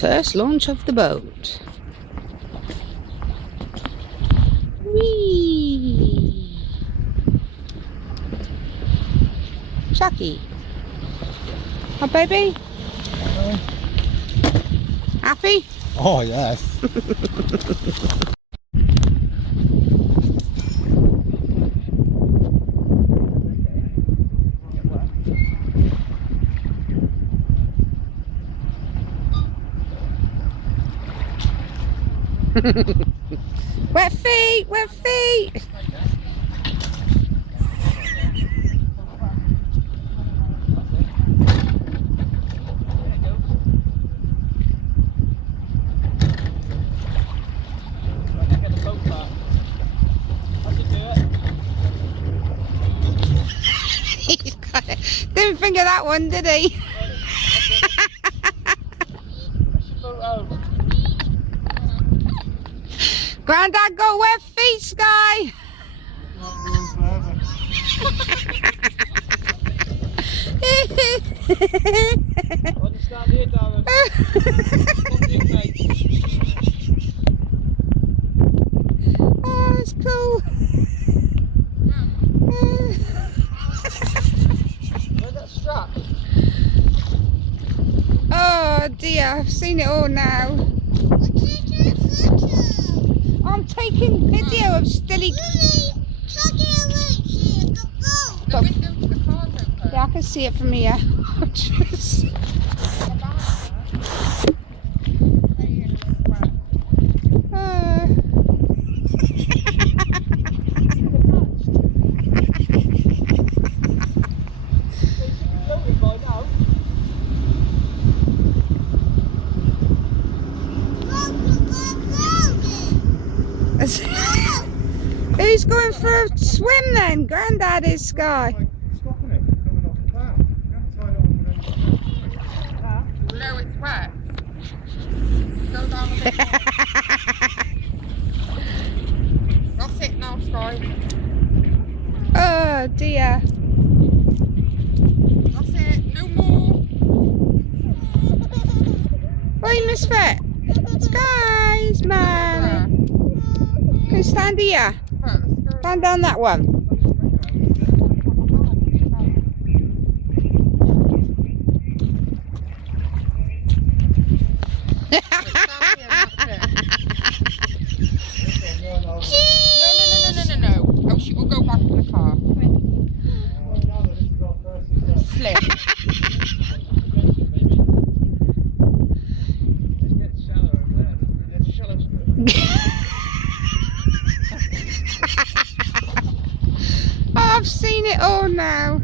First launch of the boat. Whee! Chucky. Hi, baby. Happy? Oh, yes. Wet feet, wet feet. He's got it. Didn't think of that one, did he? Grandad got wet feet, Sky. Oh, it's cool. Where's that strap? Oh dear, I've seen it all now. I'm taking video of Stilly. Yeah, I can see it from here. Just... Who's going for a swim then? Grandad is, Sky. No, it's wet. Go down a bit more. That's it now, Sky. Oh dear. That's it, no more. Oi, Misfit. Sky's man. Can you stand here? Stand down that one. No. Oh, she will go back in the car. Slip. Oh, I've seen it all now.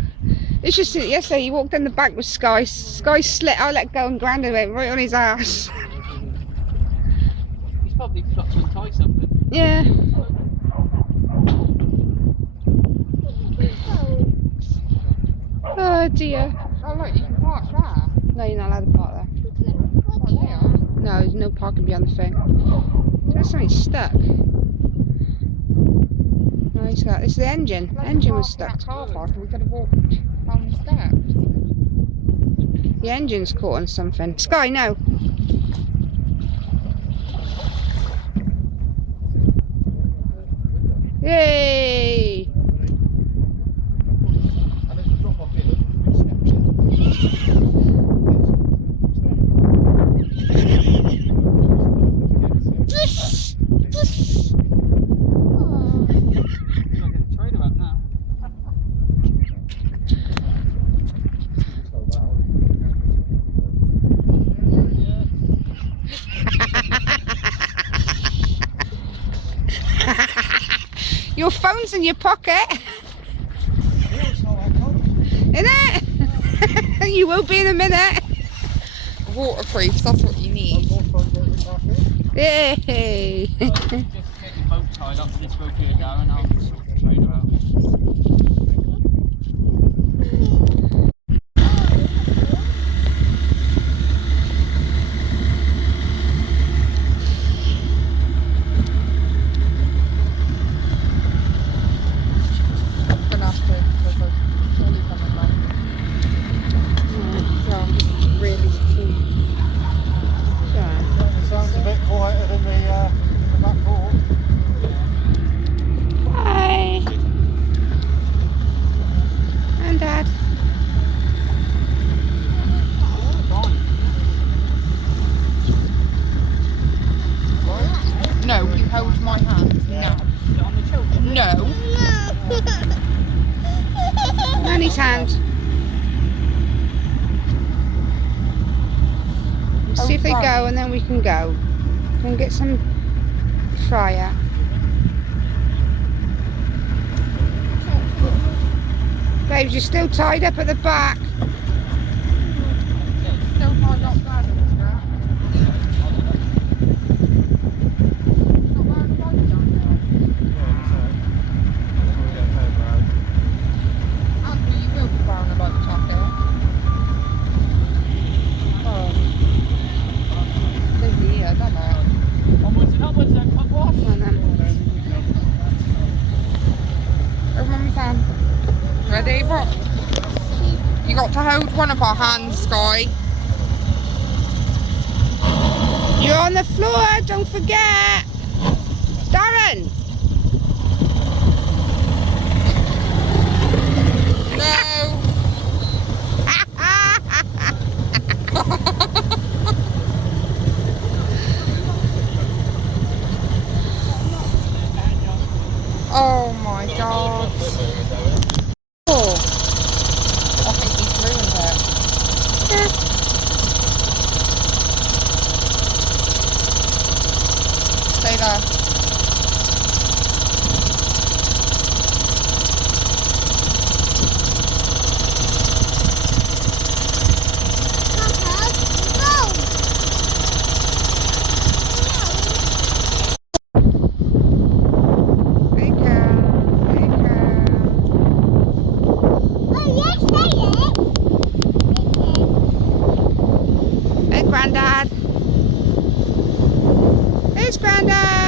It's just yesterday he walked in the back with Sky. Sky slit. I let go and Grandad went right on his ass. He's probably forgot to untie something. Yeah. Oh dear. Oh look, you can park there. No, you're not allowed to park there. Oh, they are. No, there's no parking behind the thing. There's something stuck. No, it's the engine. The engine was stuck. Car park and we could have walked down the steps. The engine's caught on something. Sky, no. Yay! Your phone's in your pocket. Isn't it? You will be in a minute. Waterproof, that's what you need. Yay! Just get your boat tied up with this rope here now and I'll sort the trailer out. Gonna have to, there's a trolley coming back. Yeah, I'm just really keen. Yeah. if they go, and then we can go. And get some fryer. Babes, you're still tied up at the back. Still tied up there, isn't it? Not wearing a light down there. Anthony, you will be wearing a light jacket. Oh. Busy here, don't it? Onwards and upwards then, cut wash. Come on then. Where's Mummy Sam? Ready? What? You got to hold one of our hands, Sky. You're on the floor, don't forget. Darren. No. Oh my god. Oh. I think he's ruined it. Stay there. Hey, Grandad. There's Grandad.